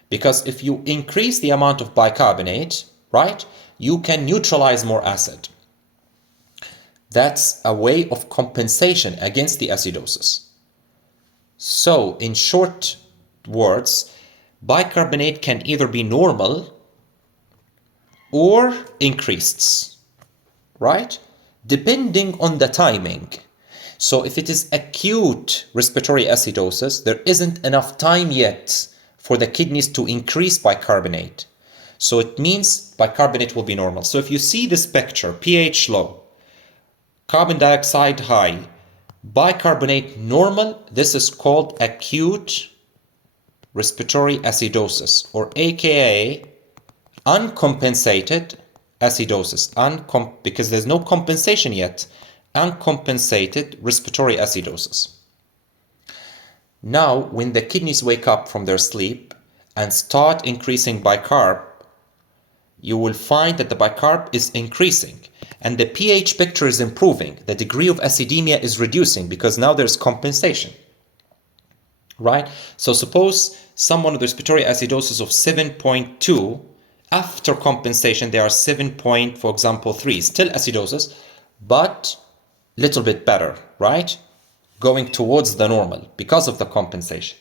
Because if you increase the amount of bicarbonate, right, you can neutralize more acid. That's a way of compensation against the acidosis. So in short words, bicarbonate can either be normal or increased, right? Depending on the timing. So if it is acute respiratory acidosis, there isn't enough time yet for the kidneys to increase bicarbonate. So it means bicarbonate will be normal. So if you see this picture, pH low, carbon dioxide high, bicarbonate normal, this is called acute respiratory acidosis, or aka uncompensated acidosis, because there's no compensation yet, uncompensated respiratory acidosis. Now, when the kidneys wake up from their sleep and start increasing bicarb, you will find that the bicarb is increasing and the pH picture is improving. The degree of acidemia is reducing because now there's compensation, right? So suppose someone with respiratory acidosis of 7.2, after compensation, they are 7. For example, 3, still acidosis, but little bit better, right? Going towards the normal because of the compensation.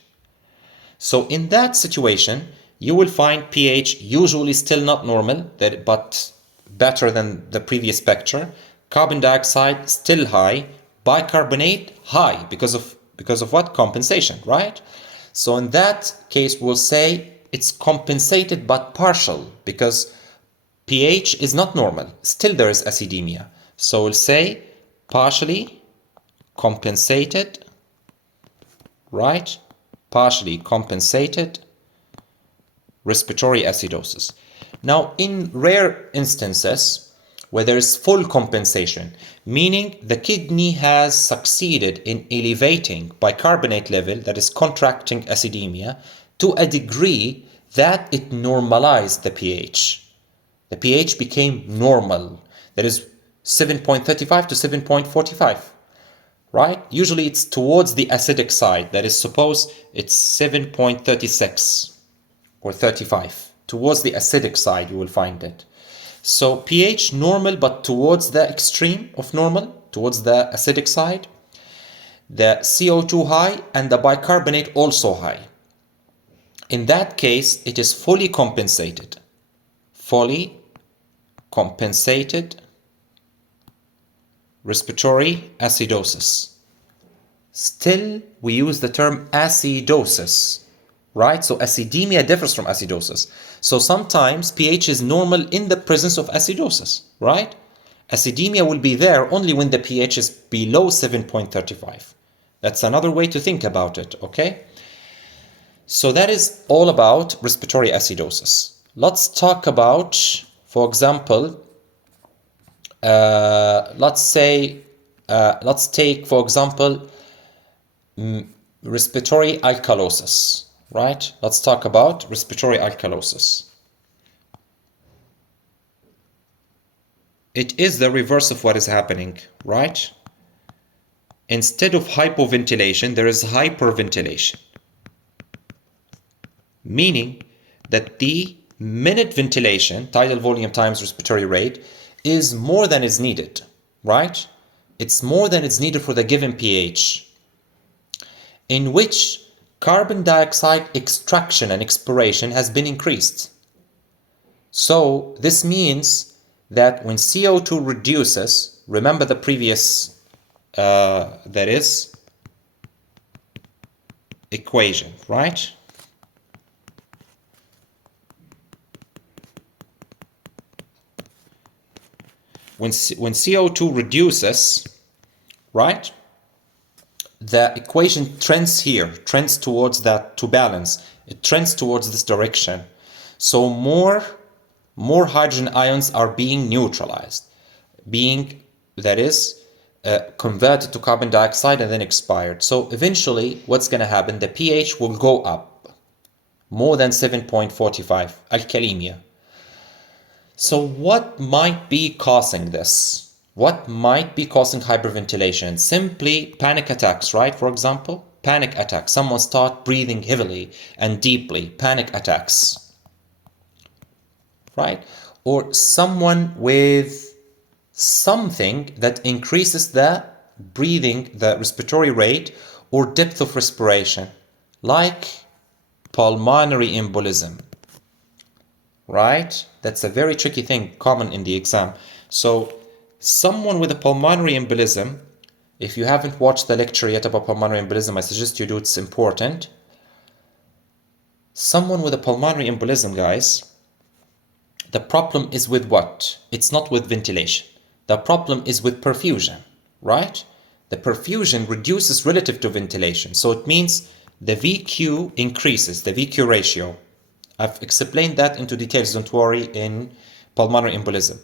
So in that situation, you will find pH usually still not normal, but better than the previous picture. Carbon dioxide still high, bicarbonate high because of what? Compensation, right? So in that case, we'll say it's compensated but partial because pH is not normal. Still there is acidemia. So we'll say partially compensated, right? Partially compensated respiratory acidosis. Now, in rare instances where there is full compensation, meaning the kidney has succeeded in elevating bicarbonate level, that is contracting acidemia, to a degree that it normalized the pH. The pH became normal. That is 7.35 to 7.45. Right? Usually it's towards the acidic side. That is, suppose it's 7.36 or 35. Towards the acidic side, you will find it. So pH normal, but towards the extreme of normal, towards the acidic side. The CO2 high and the bicarbonate also high. In that case, it is fully compensated. Fully compensated respiratory acidosis. Still, we use the term acidosis, right? So acidemia differs from acidosis. So sometimes pH is normal in the presence of acidosis, right? Acidemia will be there only when the pH is below 7.35. That's another way to think about it, okay? So that is all about respiratory acidosis. Let's talk about, for example, let's take, for example, respiratory alkalosis, right? Let's talk about respiratory alkalosis. It is the reverse of what is happening, right? Instead of hypoventilation, there is hyperventilation. Meaning that the minute ventilation, tidal volume times respiratory rate, is more than is needed, right? It's more than is needed for the given pH, in which carbon dioxide extraction and expiration has been increased. So this means that when CO2 reduces, remember the previous, that is, equation, right? When CO2 reduces, right, the equation trends here, trends towards that, to balance. It trends towards this direction. So more hydrogen ions are being neutralized, that is, converted to carbon dioxide and then expired. So eventually, what's going to happen? The pH will go up. more than 7.45, alkalemia. So what might be causing this? What might be causing hyperventilation? Simply panic attacks, right? For example, panic attacks. Someone start breathing heavily and deeply, panic attacks, right? Or someone with something that increases the breathing, the respiratory rate or depth of respiration, like pulmonary embolism, right? That's a very tricky thing, common in the exam. So someone with a pulmonary embolism, if you haven't watched the lecture yet about pulmonary embolism, I suggest you do, it's important. Someone with a pulmonary embolism, guys, the problem is with what? It's not with ventilation. The problem is with perfusion, right? The perfusion reduces relative to ventilation. So it means the VQ increases, the VQ ratio. I've explained that into details, don't worry, in pulmonary embolism.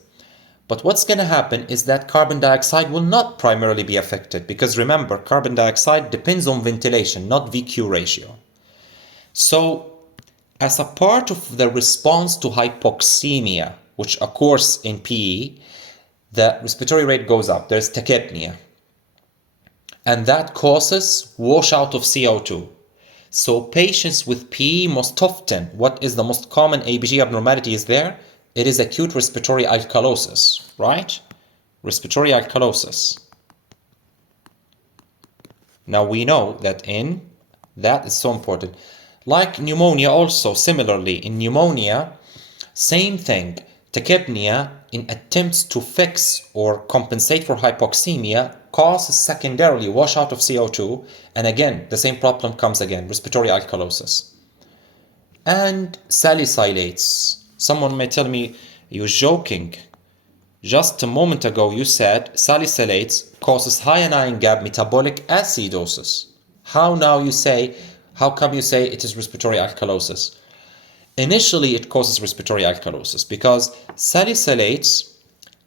But what's going to happen is that carbon dioxide will not primarily be affected, because remember, carbon dioxide depends on ventilation, not VQ ratio. So as a part of the response to hypoxemia, which occurs in PE, the respiratory rate goes up. There's tachypnea. And that causes washout of CO2. So patients with PE most often, what is the most common ABG abnormality is there? It is acute respiratory alkalosis, right? Respiratory alkalosis. Now we know that that is so important. Like pneumonia also, similarly, in pneumonia, same thing. Tachypnea, in attempts to fix or compensate for hypoxemia, causes secondarily washout of CO2. And again, the same problem comes again, respiratory alkalosis. And salicylates. Someone may tell me, you're joking. Just a moment ago, you said salicylates causes high anion gap metabolic acidosis. How come you say it is respiratory alkalosis? Initially, it causes respiratory alkalosis because salicylates,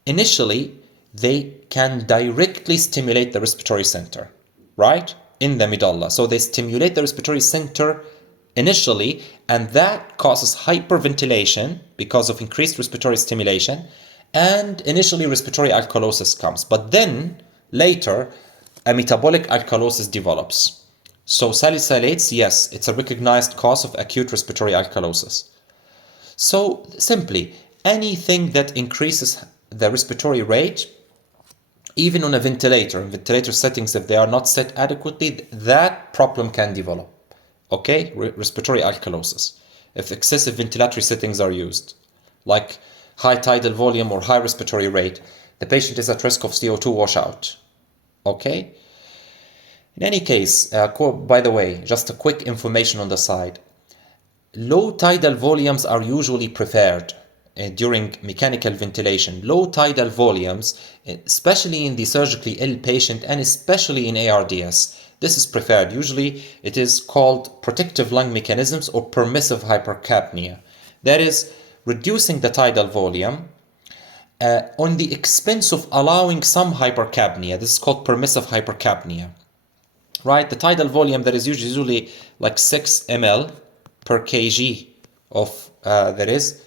initially, they can directly stimulate the respiratory center, right? In the medulla. So they stimulate the respiratory center initially, and that causes hyperventilation because of increased respiratory stimulation, and initially respiratory alkalosis comes. But then, later, a metabolic alkalosis develops. So salicylates, yes, it's a recognized cause of acute respiratory alkalosis. So simply, anything that increases the respiratory rate, even on a ventilator, in ventilator settings, if they are not set adequately, that problem can develop. Okay, respiratory alkalosis. If excessive ventilatory settings are used, like high tidal volume or high respiratory rate, the patient is at risk of CO2 washout. Okay? In any case, by the way, just a quick information on the side. Low tidal volumes are usually preferred during mechanical ventilation. Low tidal volumes, especially in the surgically ill patient and especially in ARDS, this is preferred. Usually it is called protective lung mechanisms or permissive hypercapnia. That is, reducing the tidal volume on the expense of allowing some hypercapnia. This is called permissive hypercapnia. Right, the tidal volume that is usually like 6 ml per kg of that is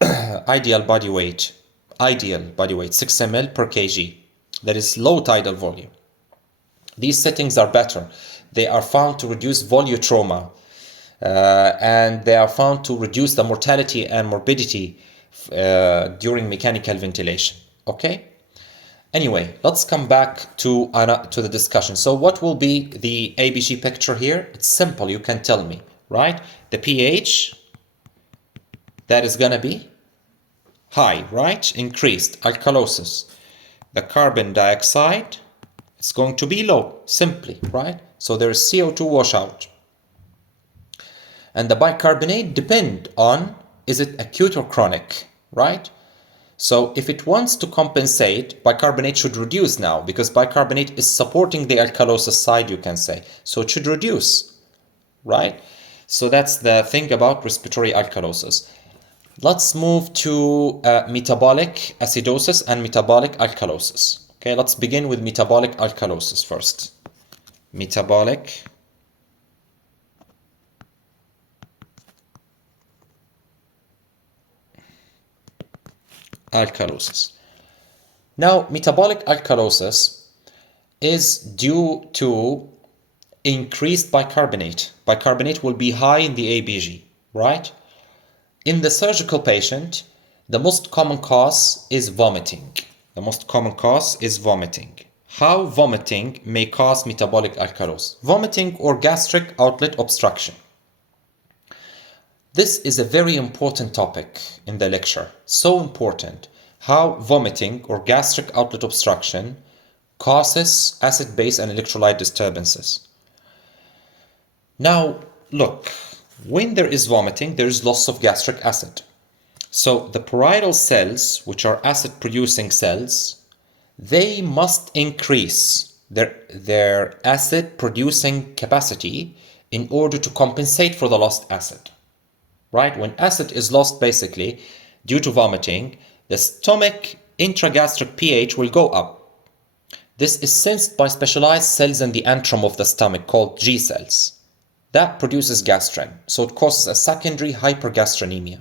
ideal body weight, 6 ml per kg. That is low tidal volume. These settings are better. They are found to reduce volutrauma and they are found to reduce the mortality and morbidity during mechanical ventilation. Okay. Anyway, let's come back to the discussion. So what will be the ABG picture here? It's simple, you can tell me, right? The pH, that is going to be high, right? Increased alkalosis. The carbon dioxide, it's going to be low, simply, right? So there is CO2 washout. And the bicarbonate depend on, is it acute or chronic, right? So if it wants to compensate, bicarbonate should reduce now because bicarbonate is supporting the alkalosis side, you can say. So it should reduce, right? So that's the thing about respiratory alkalosis. Let's move to metabolic acidosis and metabolic alkalosis. Okay, let's begin with metabolic alkalosis first. Metabolic alkalosis. Now, metabolic alkalosis is due to increased bicarbonate. Bicarbonate will be high in the ABG, right? In the surgical patient, the most common cause is vomiting. The most common cause is vomiting. How vomiting may cause metabolic alkalosis? Vomiting or gastric outlet obstruction. This is a very important topic in the lecture. So important. How vomiting or gastric outlet obstruction causes acid base and electrolyte disturbances. Now, look, when there is vomiting, there is loss of gastric acid. So the parietal cells, which are acid-producing cells, they must increase their acid-producing capacity in order to compensate for the lost acid. Right? When acid is lost, basically, due to vomiting, the stomach intragastric pH will go up. This is sensed by specialized cells in the antrum of the stomach called G cells. That produces gastrin, so it causes a secondary hypergastrinemia.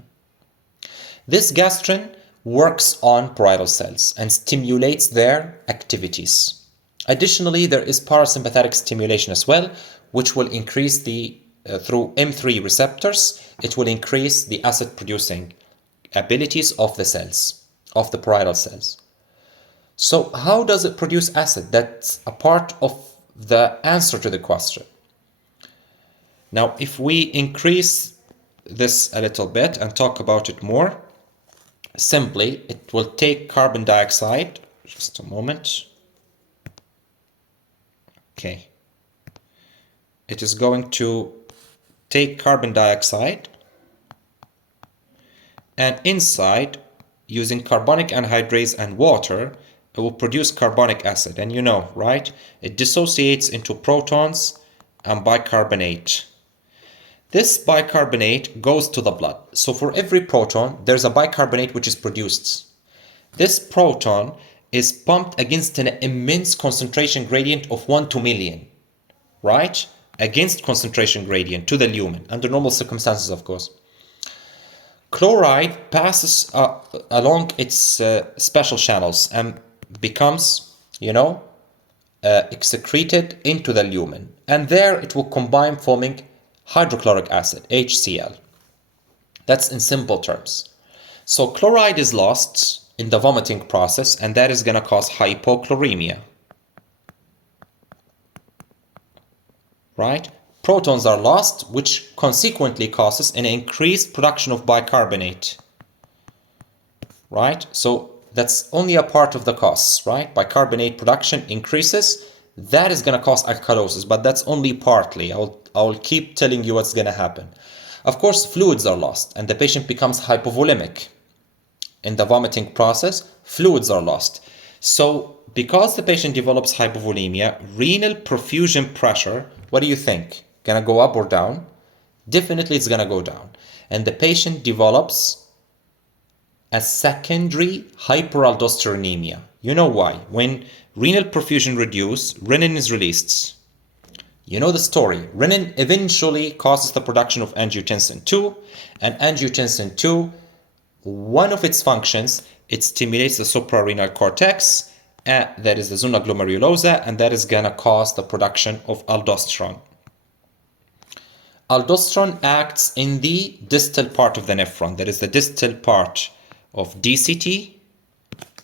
This gastrin works on parietal cells and stimulates their activities. Additionally, there is parasympathetic stimulation as well, which will increase through M3 receptors, it will increase the acid-producing abilities of the cells, of the parietal cells. So how does it produce acid? That's a part of the answer to the question. Now, if we increase this a little bit and talk about it more, simply, it will take carbon dioxide, just a moment. Okay. It is going to take carbon dioxide and inside, using carbonic anhydrase and water, it will produce carbonic acid. And you know, right? It dissociates into protons and bicarbonate. This bicarbonate goes to the blood. So for every proton, there's a bicarbonate which is produced. This proton is pumped against an immense concentration gradient of 1 to million, right? Against concentration gradient to the lumen, under normal circumstances, of course. Chloride passes along its special channels and becomes, excreted into the lumen. And there it will combine, forming hydrochloric acid, HCl. That's in simple terms. So chloride is lost in the vomiting process, and that is going to cause hypochloremia. Right? Protons are lost, which consequently causes an increased production of bicarbonate. Right? So that's only a part of the cause, right? Bicarbonate production increases. That is going to cause alkalosis, but that's only partly. I'll keep telling you what's going to happen. Of course, fluids are lost and the patient becomes hypovolemic. In the vomiting process, fluids are lost. So because the patient develops hypovolemia, renal perfusion pressure, what do you think? Gonna go up or down? Definitely it's gonna go down. And the patient develops a secondary hyperaldosteronemia. You know why? When renal perfusion reduces, renin is released. You know the story. Renin eventually causes the production of angiotensin II, and angiotensin II, one of its functions, it stimulates the suprarenal cortex, that is the zona glomerulosa, and that is gonna cause the production of aldosterone. Aldosterone acts in the distal part of the nephron, that is the distal part of DCT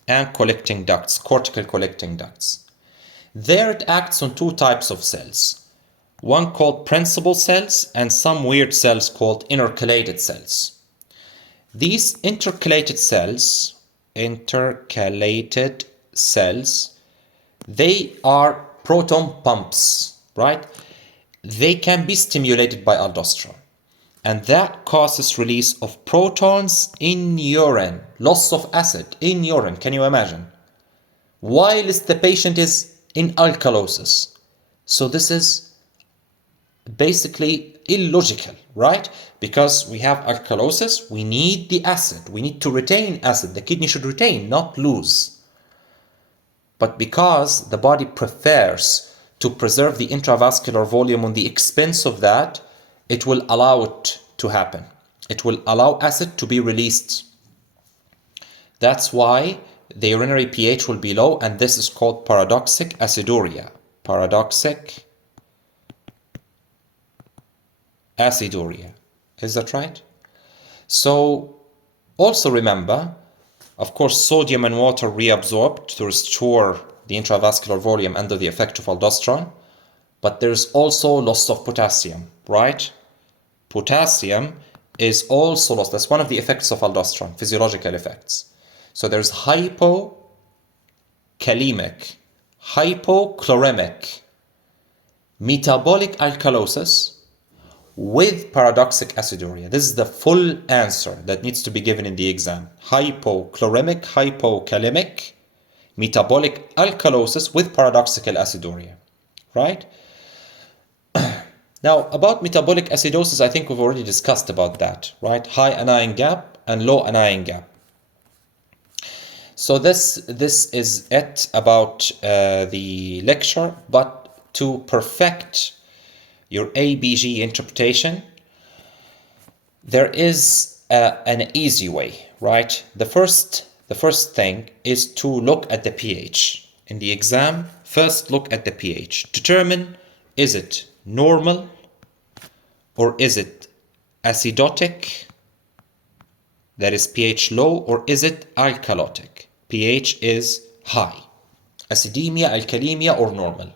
and collecting ducts, cortical collecting ducts. There it acts on two types of cells. One called principal cells and some weird cells called intercalated cells. These intercalated cells, they are proton pumps, right? They can be stimulated by aldosterone. And that causes release of protons in urine, loss of acid in urine, can you imagine? Whilst the patient is in alkalosis. So this is basically illogical, right? Because we have alkalosis, we need the acid. We need to retain acid. The kidney should retain, not lose. But because the body prefers to preserve the intravascular volume on the expense of that, it will allow it to happen. It will allow acid to be released. That's why the urinary pH will be low, and this is called paradoxic aciduria. Paradoxic aciduria. Is that right? So also remember, of course, sodium and water reabsorbed to restore the intravascular volume under the effect of aldosterone, but there's also loss of potassium, right? Potassium is also lost. That's one of the effects of aldosterone, physiological effects. So there's hypokalemic, hypochloremic, metabolic alkalosis with paradoxic aciduria. This is the full answer that needs to be given in the exam. Hypochloremic, hypokalemic, metabolic alkalosis with paradoxical aciduria, right? Now, about metabolic acidosis, I think we've already discussed about that, right? High anion gap and low anion gap. So this is it about the lecture, but to perfect your ABG interpretation, there is an easy way, right? The first thing is to look at the pH. In the exam, first look at the pH. Determine, is it normal or is it acidotic, that is pH low, or is it alkalotic, pH is high, acidemia, alkalemia, or normal.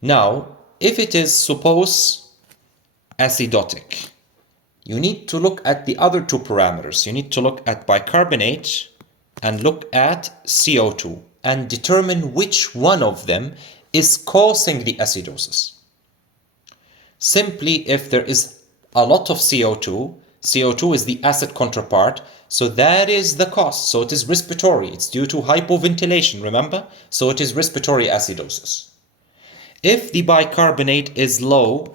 Now, if it is suppose acidotic, you need to look at the other two parameters. You need to look at bicarbonate and look at CO2 and determine which one of them is causing the acidosis. Simply, if there is a lot of CO2, CO2 is the acid counterpart, so that is the cause. So it is respiratory. It's due to hypoventilation, remember? So it is respiratory acidosis. If the bicarbonate is low,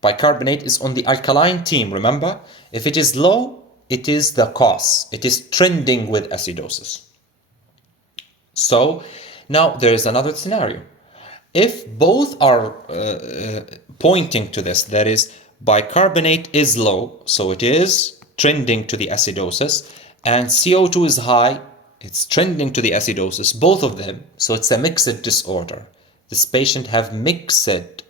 bicarbonate is on the alkaline team, remember? If it is low, it is the cause. It is trending with acidosis. So now there is another scenario. If both are pointing to this, that is, bicarbonate is low, so it is trending to the acidosis, and CO2 is high, it's trending to the acidosis, both of them, so it's a mixed disorder. This patient have mixed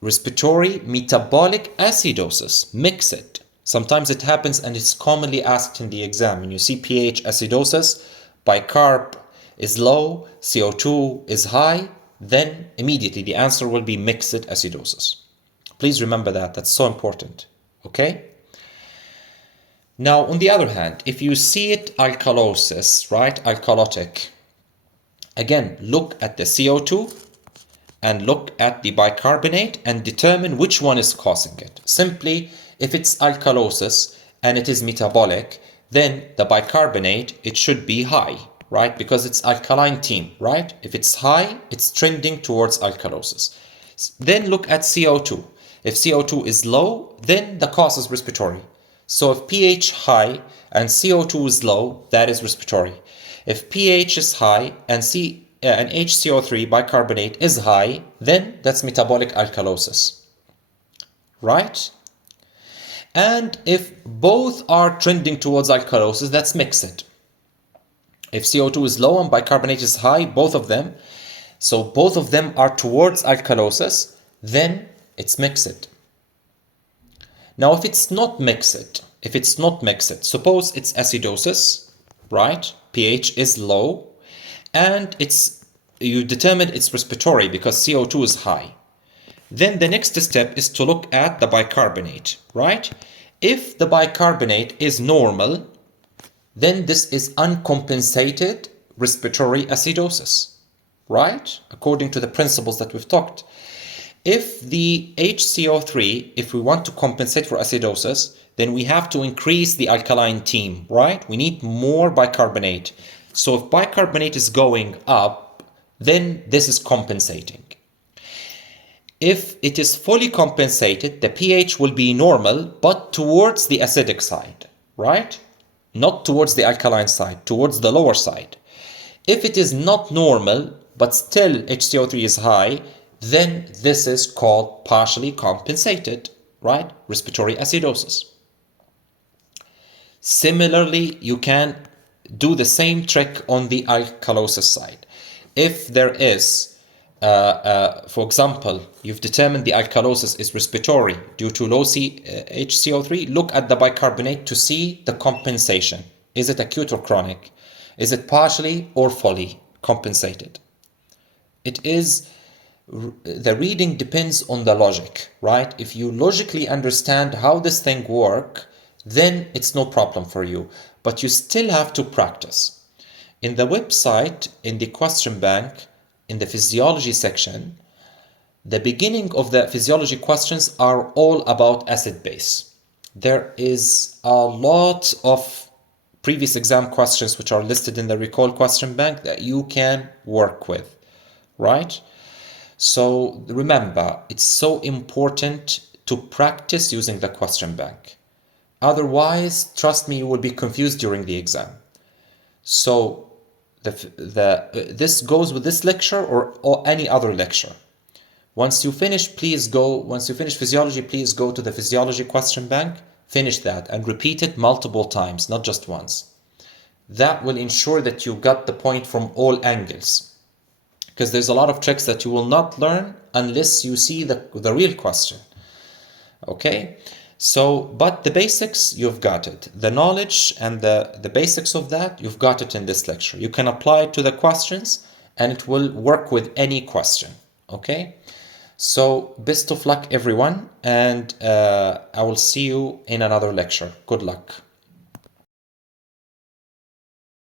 respiratory metabolic acidosis, mixed. Sometimes it happens and it's commonly asked in the exam. When you see pH acidosis, bicarb is low, CO2 is high, then immediately the answer will be mixed acidosis. Please remember that, that's so important, okay? Now, on the other hand, if you see it alkalosis, right, alkalotic, again, look at the CO2 and look at the bicarbonate and determine which one is causing it. Simply, if it's alkalosis and it is metabolic, then the bicarbonate, it should be high, right? Because it's alkaline team, right? If it's high, it's trending towards alkalosis. Then look at CO2. If CO2 is low, then the cause is respiratory. So if pH high and CO2 is low, that is respiratory. If pH is high and HCO3 bicarbonate is high, then that's metabolic alkalosis, right? And if both are trending towards alkalosis, that's mixed. If CO2 is low and bicarbonate is high, both of them, so both of them are towards alkalosis, then it's mixed. Now, if it's not mixed, suppose it's acidosis, right? pH is low, and you determine it's respiratory because CO2 is high. Then the next step is to look at the bicarbonate, right? If the bicarbonate is normal, then this is uncompensated respiratory acidosis, right? According to the principles that we've talked. If the HCO3, if we want to compensate for acidosis, then we have to increase the alkaline team, right? We need more bicarbonate. So if bicarbonate is going up, then this is compensating. If it is fully compensated, the pH will be normal, but towards the acidic side, right? Not towards the alkaline side, towards the lower side. If it is not normal, but still HCO3 is high, then this is called partially compensated, right? Respiratory acidosis. Similarly, you can do the same trick on the alkalosis side. If there is, for example, you've determined the alkalosis is respiratory due to low HCO3, look at the bicarbonate to see the compensation. Is it acute or chronic? Is it partially or fully compensated? It is, the reading depends on the logic, right? If you logically understand how this thing works, then it's no problem for you. But you still have to practice. In the website, in the question bank, in the physiology section, the beginning of the physiology questions are all about acid base. There is a lot of previous exam questions which are listed in the recall question bank that you can work with, right? So remember, it's so important to practice using the question bank. Otherwise, trust me, you will be confused during the exam. So this goes with this lecture or any other lecture. Once you finish physiology, please go to the physiology question bank, finish that and repeat it multiple times, not just once. That will ensure that you got the point from all angles. Because there's a lot of tricks that you will not learn unless you see the real question. Okay? So, but the basics, you've got it. The knowledge and the basics of that, you've got it in this lecture. You can apply it to the questions and it will work with any question. Okay? So, best of luck, everyone. And I will see you in another lecture. Good luck.